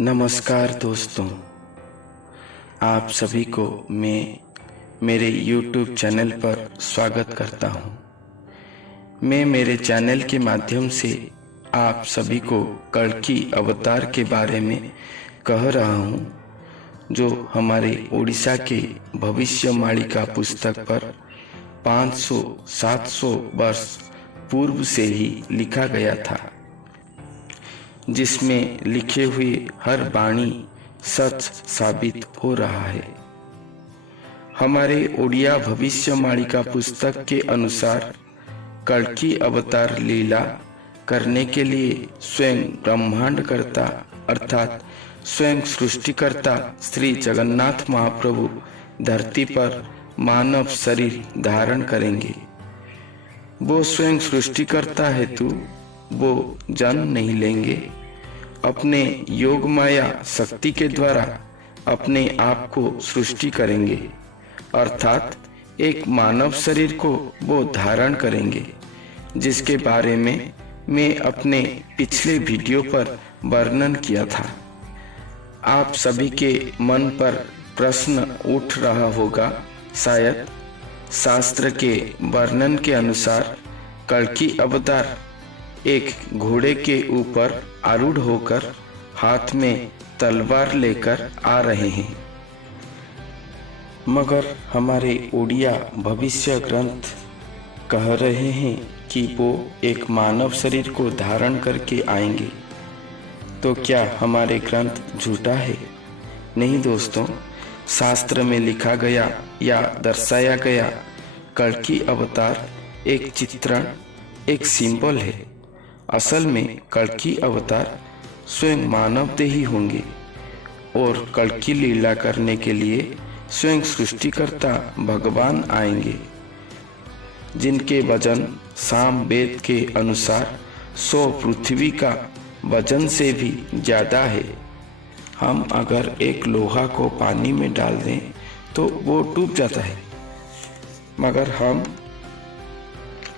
नमस्कार दोस्तों, आप सभी को मैं मेरे YouTube चैनल पर स्वागत करता हूं। मैं मेरे चैनल के माध्यम से आप सभी को कल्कि अवतार के बारे में कह रहा हूं, जो हमारे उड़ीसा के भविष्यवाणी पुस्तक पर 500-700 वर्ष पूर्व से ही लिखा गया था, जिसमें लिखे हुए हर वाणी सच साबित हो रहा है। हमारे ओडिया भविष्यवाणी पुस्तक के अनुसार कल्कि अवतार लीला करने के लिए स्वयं ब्रह्मांडकर्ता अर्थात स्वयं सृष्टिकर्ता श्री जगन्नाथ महाप्रभु धरती पर मानव शरीर धारण करेंगे। वो स्वयं सृष्टिकर्ता हेतु वो जन्म नहीं लेंगे, अपने योग माया शक्ति के द्वारा अपने आप को सृष्टि करेंगे, अर्थात एक मानव शरीर को वो धारण करेंगे, जिसके बारे में मैं अपने पिछले वीडियो पर वर्णन किया था। आप सभी के मन पर प्रश्न उठ रहा होगा, शायद शास्त्र के वर्णन के अनुसार कल्कि अवतार एक घोड़े के ऊपर आरूढ़ होकर हाथ में तलवार लेकर आ रहे हैं, मगर हमारे ओडिया भविष्य ग्रंथ कह रहे हैं कि वो एक मानव शरीर को धारण करके आएंगे। तो क्या हमारे ग्रंथ झूठा है? नहीं दोस्तों, शास्त्र में लिखा गया या दर्शाया गया कल्कि अवतार एक चित्रण, एक सिंबल है। असल में कल्कि अवतार स्वयं मानव देही होंगे और कल्कि लीला करने के लिए स्वयं सृष्टिकर्ता भगवान आएंगे, जिनके वजन साम वेद के अनुसार 100 पृथ्वी का वजन से भी ज्यादा है। हम अगर एक लोहा को पानी में डाल दें तो वो डूब जाता है, मगर हम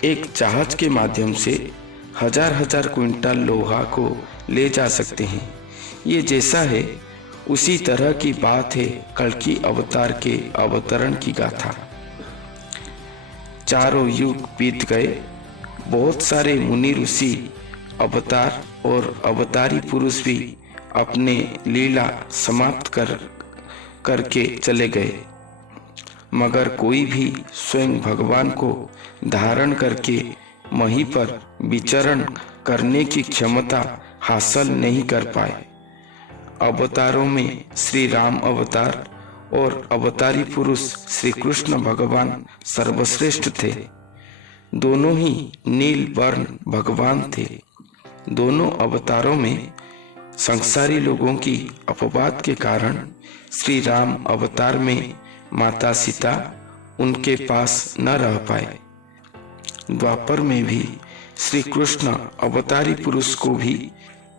एक जहाज के माध्यम से हजार क्विंटल लोहा को ले जा सकते हैं। ये जैसा है उसी तरह की बात है कल्कि अवतार के अवतरण की गाथा। चारों युग बीत गए, बहुत सारे मुनि ऋषि अवतार और अवतारी पुरुष भी अपने लीला समाप्त करके चले गए, मगर कोई भी स्वयं भगवान को धारण करके वहीं पर विचरण करने की क्षमता हासिल नहीं कर पाए। अवतारों में श्री राम अवतार और अवतारी पुरुष श्री कृष्ण भगवान सर्वश्रेष्ठ थे। दोनों ही नील वर्ण भगवान थे। दोनों अवतारों में संसारी लोगों की अपवाद के कारण श्री राम अवतार में माता सीता उनके पास न रह पाए। द्वापर में भी श्री कृष्ण अवतारी पुरुष को भी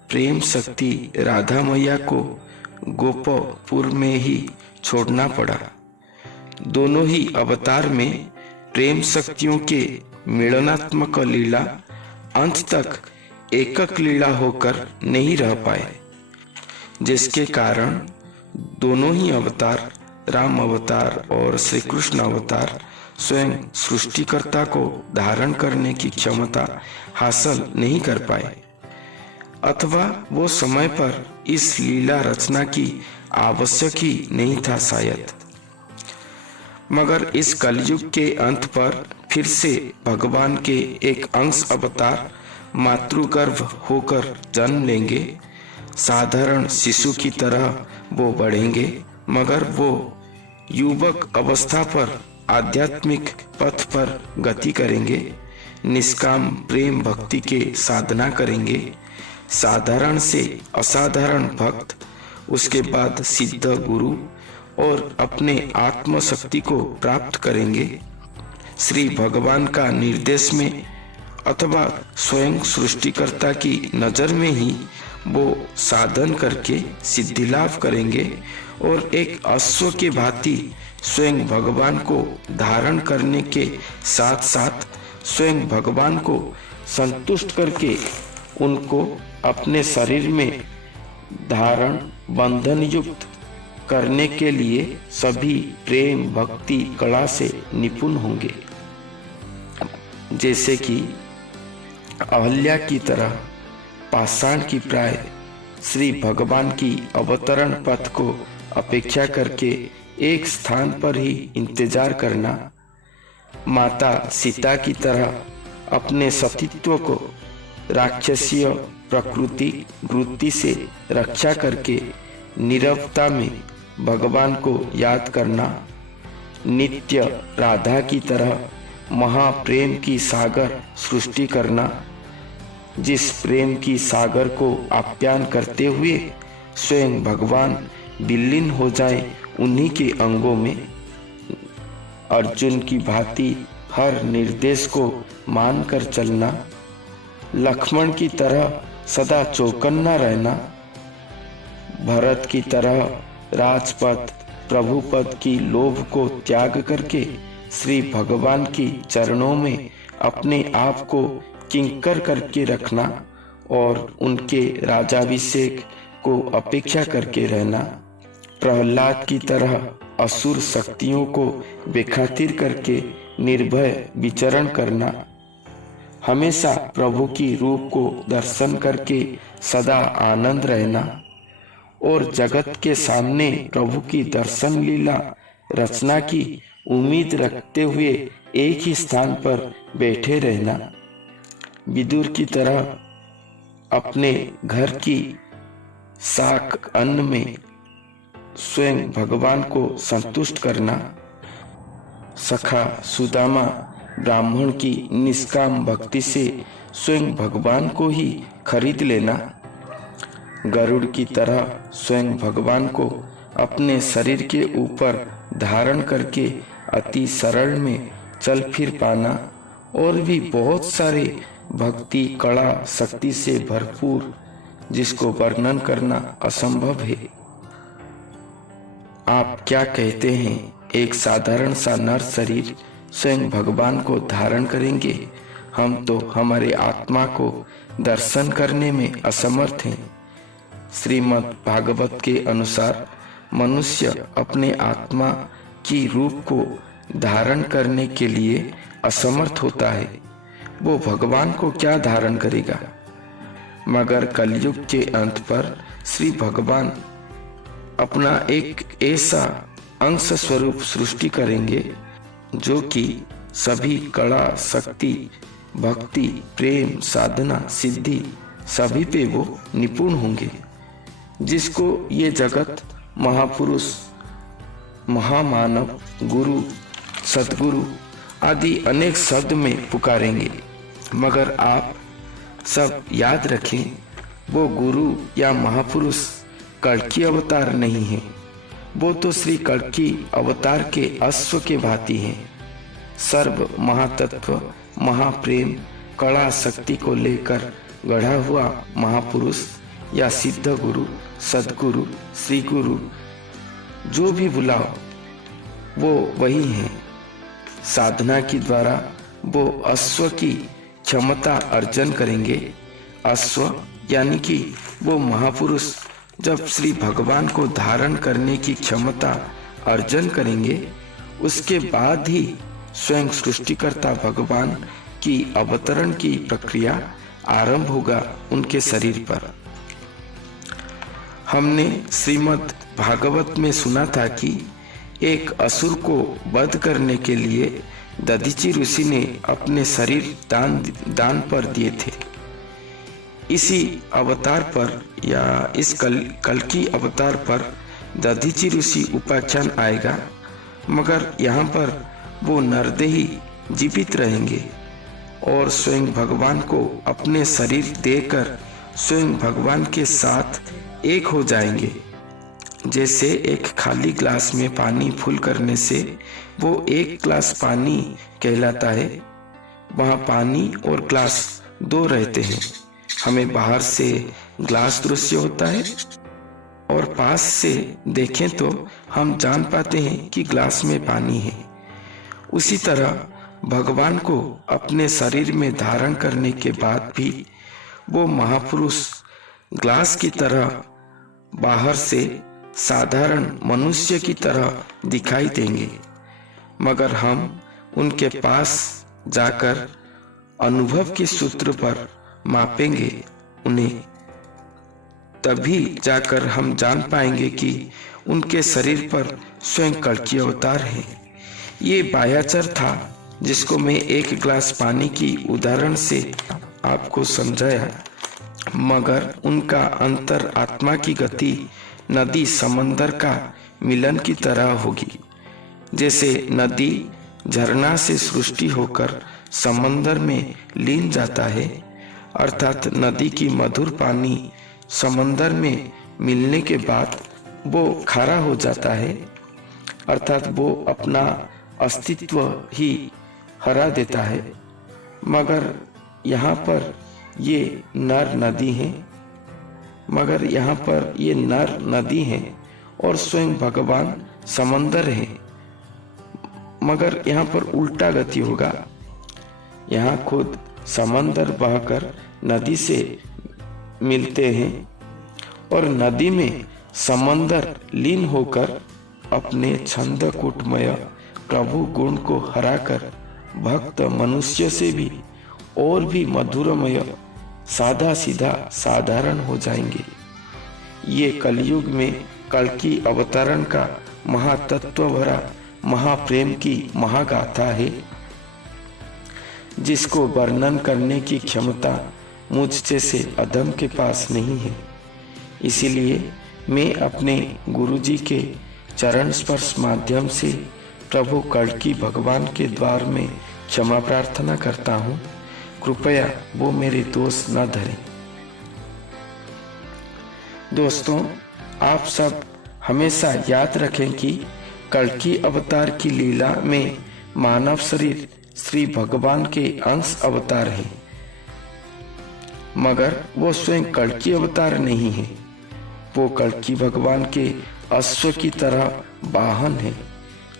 प्रेम शक्ति राधा मैया को गोपपुर में ही छोड़ना पड़ा। दोनों ही अवतार में प्रेम शक्तियों के मिलनात्मक लीला अंत तक एकक लीला होकर नहीं रह पाए, जिसके कारण दोनों ही अवतार राम अवतार और श्री कृष्ण अवतार स्वयं सृष्टिकर्ता को धारण करने की क्षमता हासिल नहीं कर पाए, अथवा वो समय पर इस लीला रचना की आवश्यक ही नहीं था शायद। मगर इस कलयुग के अंत पर फिर से भगवान के एक अंश अवतार मातृगर्भ होकर जन्म लेंगे। साधारण शिशु की तरह वो बढ़ेंगे, मगर वो युवक अवस्था पर आध्यात्मिक पथ पर गति करेंगे, निष्काम प्रेम भक्ति के साधना करेंगे। साधारण से असाधारण भक्त, उसके बाद सिद्ध गुरु और अपने आत्म शक्ति को प्राप्त करेंगे। श्री भगवान का निर्देश में अथवा स्वयं सृष्टिकर्ता की नजर में ही वो साधन करके सिद्धि लाभ करेंगे और एक अश्व के भांति स्वयं भगवान को धारण करने के साथ साथ स्वयं भगवान को संतुष्ट करके उनको अपने शरीर में धारण बंधन युक्त करने के लिए सभी प्रेम भक्ति कला से निपुण होंगे। जैसे कि अहल्या की तरह पाषाण की प्राय श्री भगवान की अवतरण पथ को अपेक्षा करके एक स्थान पर ही इंतजार करना, माता सीता की तरह अपने सतीत्व को राक्षसीय प्रकृति वृत्ति से रक्षा करके नीरवता में भगवान को याद करना, नित्य राधा की तरह महाप्रेम की सागर सृष्टि करना, जिस प्रेम की सागर को आप्यान करते हुए स्वयं भगवान विलीन हो जाए उन्हीं के अंगों में, अर्जुन की भांति हर निर्देश को मानकर चलना, लक्ष्मण की तरह सदा चौकन्ना रहना, भरत की तरह राजपद प्रभुपद की लोभ को त्याग करके श्री भगवान की चरणों में अपने आप को किंकर करके रखना और उनके राजाभिषेक को अपेक्षा करके रहना, प्रहलाद की तरह असुर शक्तियों को बेखातिर करके निर्भय विचरण करना, हमेशा प्रभु की रूप को दर्शन करके सदा आनंद रहना और जगत के सामने प्रभु की दर्शन लीला रचना की उम्मीद रखते हुए एक ही स्थान पर बैठे रहना, विदुर की तरह अपने घर की साक अन्न में स्वयं भगवान को संतुष्ट करना, सखा सुदामा ब्राह्मण की निष्काम भक्ति से स्वयं भगवान को ही खरीद लेना, गरुड़ की तरह स्वयं भगवान को अपने शरीर के ऊपर धारण करके अति सरल में चल फिर पाना और भी बहुत सारे भक्ति कला शक्ति से भरपूर जिसको वर्णन करना असंभव है। आप क्या कहते हैं, एक साधारण सा नर शरीर स्वयं भगवान को धारण करेंगे? हम तो हमारे आत्मा को दर्शन करने में असमर्थ हैं। श्रीमद् भागवत के अनुसार मनुष्य अपने आत्मा की रूप को धारण करने के लिए असमर्थ होता है, वो भगवान को क्या धारण करेगा? मगर कलयुग के अंत पर श्री भगवान अपना एक ऐसा अंश स्वरूप सृष्टि करेंगे जो कि सभी कला शक्ति भक्ति प्रेम साधना सिद्धि सभी पे वो निपुण होंगे, जिसको ये जगत महापुरुष महामानव गुरु सद्गुरु आदि अनेक शब्द में पुकारेंगे। मगर आप सब याद रखें, वो गुरु या महापुरुष कल्कि अवतार नहीं है, वो तो श्री कल्कि अवतार के अश्व के भांति हैं। सर्व महातत्व महाप्रेम कला शक्ति को लेकर गढ़ा हुआ महापुरुष या सिद्ध गुरु सद्गुरु श्री गुरु जो भी बुलाओ वो वही है। साधना के द्वारा वो अश्व की क्षमता अर्जन करेंगे। अश्व यानी कि वो महापुरुष जब श्री भगवान को धारण करने की क्षमता अर्जन करेंगे, उसके बाद ही स्वयं सृष्टिकर्ता भगवान की अवतरण की प्रक्रिया आरंभ होगा उनके शरीर पर। हमने श्रीमद् भागवत में सुना था कि एक असुर को वध करने के लिए दधीचि ऋषि ने अपने शरीर दान पर दिए थे। इसी अवतार पर या इस कल्कि अवतार पर दधीचि ऋषि उपाख्यान आएगा, मगर यहाँ पर वो नरदेही जीवित रहेंगे और स्वयं भगवान को अपने शरीर देकर स्वयं भगवान के साथ एक हो जाएंगे। जैसे एक खाली ग्लास में पानी फुल करने से वो एक ग्लास पानी कहलाता है, वहाँ पानी और ग्लास दो रहते हैं। हमें बाहर से ग्लास दृश्य होता है और पास से देखें तो हम जान पाते हैं कि ग्लास में पानी है। उसी तरह भगवान को अपने शरीर में धारण करने के बाद भी वो महापुरुष ग्लास की तरह बाहर से साधारण मनुष्य की तरह दिखाई देंगे, मगर हम उनके पास जाकर अनुभव के सूत्र पर मापेंगे उन्हें, तभी जाकर हम जान पाएंगे कि उनके शरीर पर स्वयं कल्कि अवतार है। ये बाह्याचर था जिसको मैं एक गिलास पानी की उदाहरण से आपको समझाया, मगर उनका अंतर आत्मा की गति नदी समंदर का मिलन की तरह होगी। जैसे नदी झरना से सृष्टि होकर समंदर में लीन जाता है, अर्थात नदी की मधुर पानी समंदर में मिलने के बाद वो खारा हो जाता है, अर्थात वो अपना अस्तित्व ही हरा देता है। मगर यहाँ पर ये नर नदी है, मगर यहाँ पर ये नर नदी है और स्वयं भगवान समंदर है। मगर यहाँ पर उल्टा गति होगा, यहाँ खुद समंदर बहकर नदी से मिलते हैं और नदी में समंदर लीन होकर अपने छंद कूटमय प्रभु गुण को हराकर भक्त मनुष्य से भी और भी मधुरमय सादा सीधा साधारण हो जाएंगे। ये कलयुग में कल्कि अवतरण का महातत्व भरा महाप्रेम की महागाथा है, जिसको वर्णन करने की क्षमता मुझ जैसे अधम के पास नहीं है। इसीलिए मैं अपने गुरुजी के चरण स्पर्श माध्यम से प्रभु कल्कि भगवान के द्वार में क्षमा प्रार्थना करता हूँ। कृपया वो मेरे दोष न धरें। दोस्तों, आप सब हमेशा याद रखें कि कल्कि अवतार की लीला में मानव शरीर श्री भगवान के अंश अवतार है, मगर वो स्वयं कल्कि अवतार नहीं है। वो कल्कि भगवान के अश्व की तरह वाहन है,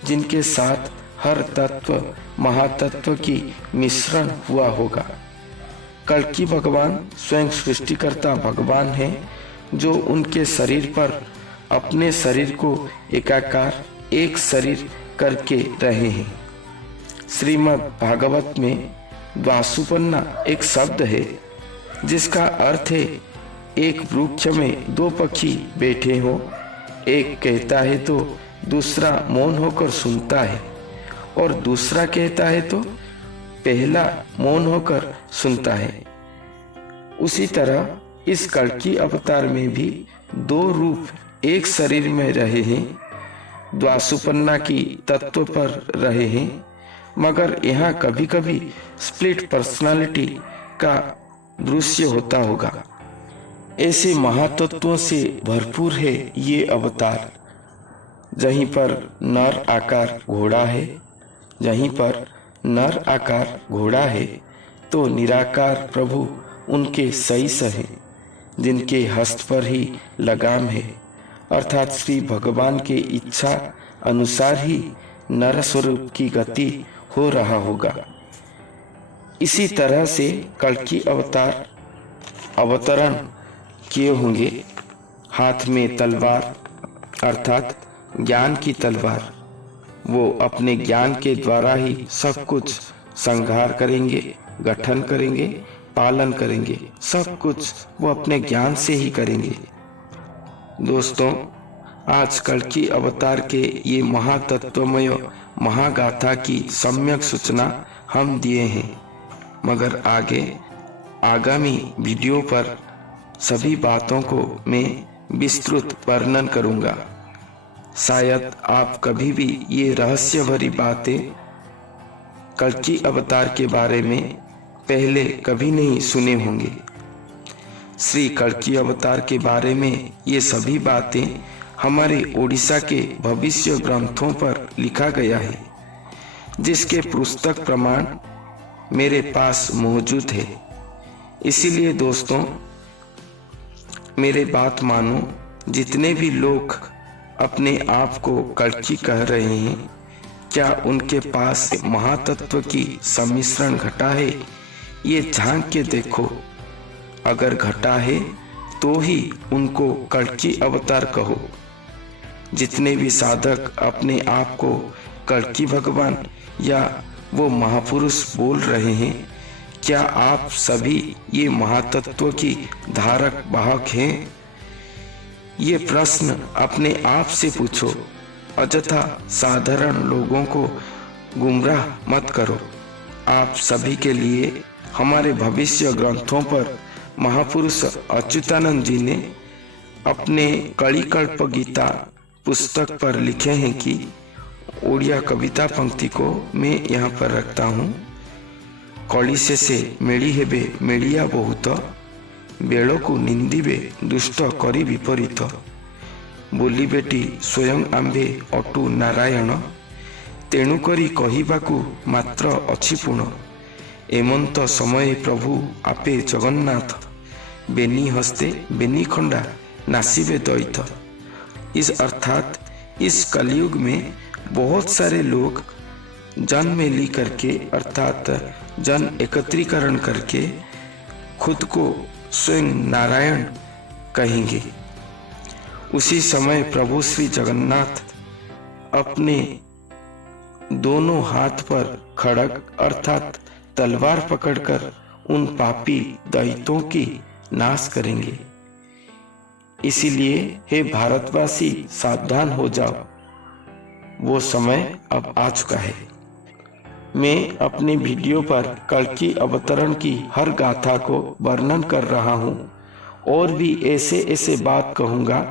जिनके साथ हर तत्व महातत्व की मिश्रण हुआ होगा। कल्कि भगवान स्वयं सृष्टिकर्ता भगवान है, जो उनके शरीर पर अपने शरीर को एकाकार एक शरीर करके रहे हैं। श्रीमद् भागवत में द्वासुपन्ना एक शब्द है, जिसका अर्थ है एक वृक्ष में दो पक्षी बैठे हो, एक कहता है तो दूसरा मौन होकर सुनता है, और दूसरा कहता है तो पहला मौन होकर सुनता है। उसी तरह इस कल्कि अवतार में भी दो रूप एक शरीर में रहे हैं, द्वासुपन्ना की तत्व पर रहे हैं, मगर यहाँ कभी कभी स्प्लिट पर्सनालिटी का दृश्य होता होगा। ऐसे महातत्वों से भरपूर है ये अवतार। जहीं पर नर आकार घोड़ा है, जहीं पर नर आकार घोड़ा है, तो निराकार प्रभु उनके सईस हैं, जिनके हस्त पर ही लगाम है, अर्थात श्री भगवान के इच्छा अनुसार ही नर स्वरूप की गति हो रहा होगा। इसी तरह से कल्कि अवतार अवतरण किए होंगे। हाथ में तलवार अर्थात ज्ञान की तलवार, वो अपने ज्ञान के द्वारा ही सब कुछ संहार करेंगे, गठन करेंगे, पालन करेंगे, सब कुछ वो अपने ज्ञान से ही करेंगे। दोस्तों, आज कल्कि अवतार के ये महातत्वमय महागाथा की सम्यक सूचना हम दिए हैं, मगर आगे आगामी वीडियो पर सभी बातों को मैं विस्तृत वर्णन करूंगा। शायद आप कभी भी ये रहस्य भरी बातें कल्कि अवतार के बारे में पहले कभी नहीं सुने होंगे। श्री कल्कि अवतार के बारे में ये सभी बातें हमारे ओडिशा के भविष्य ग्रंथों पर लिखा गया है, जिसके पुस्तक प्रमाण मेरे पास मौजूद है। इसीलिए दोस्तों, मेरे बात मानो, जितने भी लोग अपने आप को कल्कि कह रहे हैं, क्या उनके पास महातत्व की सम्मिश्रण घटा है? ये झांक के देखो। अगर घटा है तो ही उनको कल्कि अवतार कहो। जितने भी साधक अपने आप को कल्कि भगवान या वो महापुरुष बोल रहे हैं, क्या आप सभी ये महातत्व की धारक वाहक हैं? ये प्रश्न अपने आप से पूछो। अजथा साधारण लोगों को गुमराह मत करो। आप सभी के लिए हमारे भविष्य ग्रंथों पर महापुरुष अच्युतानंद जी ने अपने कलिकल्प गीता पुस्तक पर लिखे हैं कि ओडिया कविता पंक्ति को मैं यहाँ पर रखता हूँ। कलिसे से मेली हेबे मेलिया बहुत, बेल को निंदिबे दुष्ट करी विपरीत। बोली बेटी स्वयं आंबे अटु नारायण, तेणु करी कहिबाकु मात्र अछि पूर्ण। एमंत समय प्रभु आपे जगन्नाथ, बेनी हस्ते बेनी खंडा नासिबे द्वैत। इस अर्थात इस कलयुग में बहुत सारे लोग जन मेली करके अर्थात जन एकत्रीकरण करके खुद को स्वयं नारायण कहेंगे। उसी समय प्रभु श्री जगन्नाथ अपने दोनों हाथ पर खड़ग अर्थात तलवार पकड़कर उन पापी दैत्यों की नाश करेंगे। इसीलिए हे भारतवासी सावधान हो जाओ, वो समय अब आ चुका है। मैं अपनी वीडियो पर कल्कि अवतरण की हर गाथा को वर्णन कर रहा हूँ और भी ऐसे ऐसे बात कहूँगा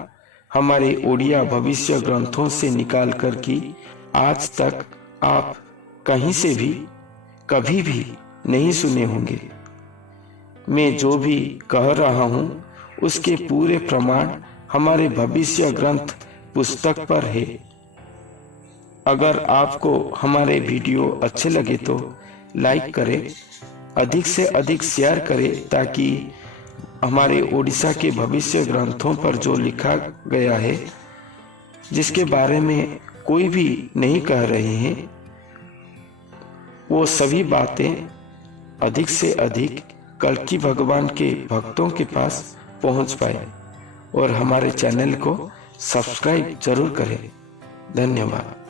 हमारे ओडिया भविष्य ग्रंथों से निकाल कर कि आज तक आप कहीं से भी कभी भी नहीं सुने होंगे। मैं जो भी कह रहा हूँ उसके पूरे प्रमाण हमारे भविष्य ग्रंथ पुस्तक पर है। अगर आपको हमारे वीडियो अच्छे लगे तो लाइक करें, अधिक से अधिक शेयर करें ताकि हमारे ओडिशा के भविष्य ग्रंथों पर जो लिखा गया है, जिसके बारे में कोई भी नहीं कह रहे हैं, वो सभी बातें अधिक से अधिक कल्कि भगवान के भक्तों के पास पहुंच पाए। और हमारे चैनल को सब्सक्राइब जरूर करें। धन्यवाद।